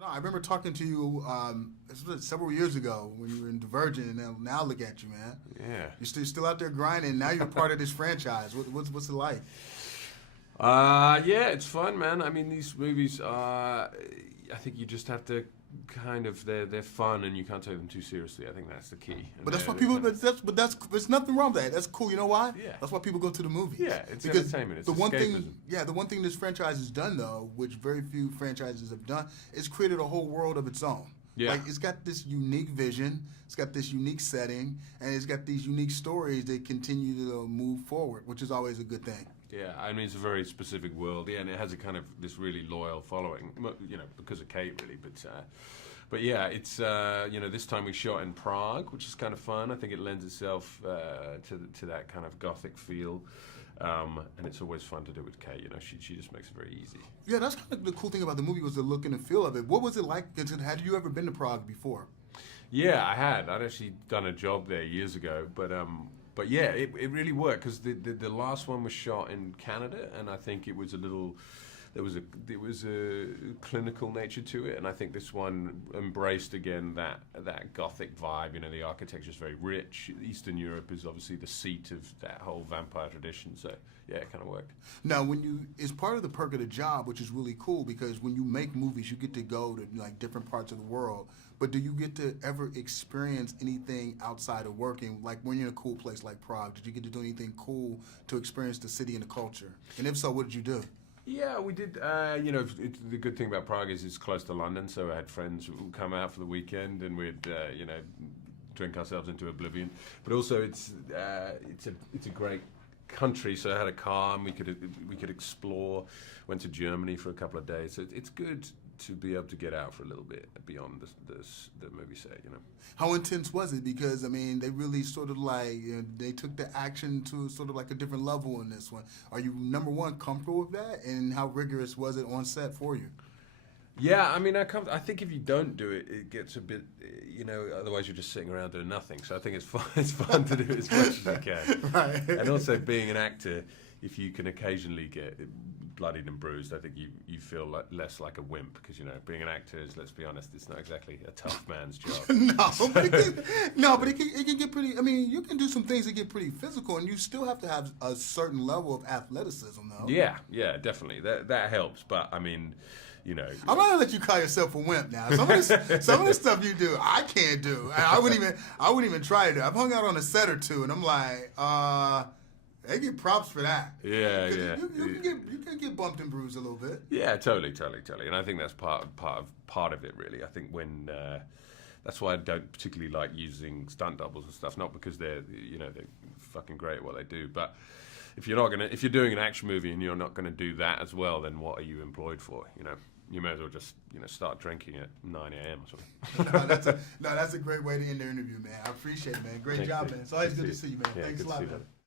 No, I remember talking to you this was several years ago when you were in Divergent, and now look at you, man. Yeah. You're still out there grinding. Now you're part of this franchise. What's it like? Yeah, it's fun, man. I mean, these movies are. I think you just have to kind of they're fun, and you can't take them too seriously. I think that's the key. And But that's why they're people. kind of- But that's there's nothing wrong with that. That's cool. You know why? Yeah. That's why people go to the movies. Yeah, it's because entertainment. It's the one escapism. thing. Yeah, the one thing this franchise has done though, which very few franchises have done, is created a whole world of its own. Yeah. Like it's got this unique vision, it's got this unique setting, and it's got these unique stories that continue to move forward, which is always a good thing. Yeah, I mean it's a very specific world. Yeah, and it has a kind of this really loyal following. Because of Kate, really. But yeah, it's this time we shot in Prague, which is kind of fun. I think it lends itself to that kind of gothic feel. And it's always fun to do with Kate. She just makes it very easy. Yeah, that's kind of the cool thing about the movie was the look and the feel of it. What was it like? Had you ever been to Prague before? Yeah, I had. I'd actually done a job there years ago, but yeah, it really worked because the last one was shot in Canada, and I think it was a little. There was a clinical nature to it, and I think this one embraced again that gothic vibe. The architecture is very rich. Eastern Europe is obviously the seat of that whole vampire tradition. So yeah, it kind of worked. Now, it's part of the perk of the job, which is really cool because when you make movies, you get to go to like different parts of the world. But do you get to ever experience anything outside of working? Like when you're in a cool place like Prague, did you get to do anything cool to experience the city and the culture? And if so, what did you do? Yeah, we did. The good thing about Prague is it's close to London, so I had friends who would come out for the weekend, and we'd drink ourselves into oblivion. But also, it's a great country, so I had a car and we could explore. Went to Germany for a couple of days, so it's good to be able to get out for a little bit beyond the movie set. How intense was it? Because I mean, they really sort of like they took the action to sort of like a different level in this one. Are you number one comfortable with that, and how rigorous was it on set for you? Yeah, I mean, I think if you don't do it, it gets a bit, otherwise you're just sitting around doing nothing. So I think it's fun. It's fun to do as much as you can. Right. And also, being an actor, if you can occasionally get bloodied and bruised, I think you feel less like a wimp because being an actor is, let's be honest, it's not exactly a tough man's job. But it can get pretty. I mean, you can do some things that get pretty physical, and you still have to have a certain level of athleticism, though. Yeah, definitely. That helps. But I mean, I'm not gonna let you call yourself a wimp now. Some of the stuff you do, I can't do. I wouldn't even try to do. I've hung out on a set or two, and I'm like, they get props for that. Yeah. You can get bumped and bruised a little bit. Yeah, totally. And I think that's part of it, really. I think when that's why I don't particularly like using stunt doubles and stuff. Not because they're fucking great at what they do, but if you're doing an action movie and you're not gonna do that as well, then what are you employed for? You may as well just start drinking at 9 a.m. or something. That's a great way to end the interview, man. I appreciate it, man. Great job, man. It's always good to see you, man. Yeah, Thanks a good to lot, see man. you.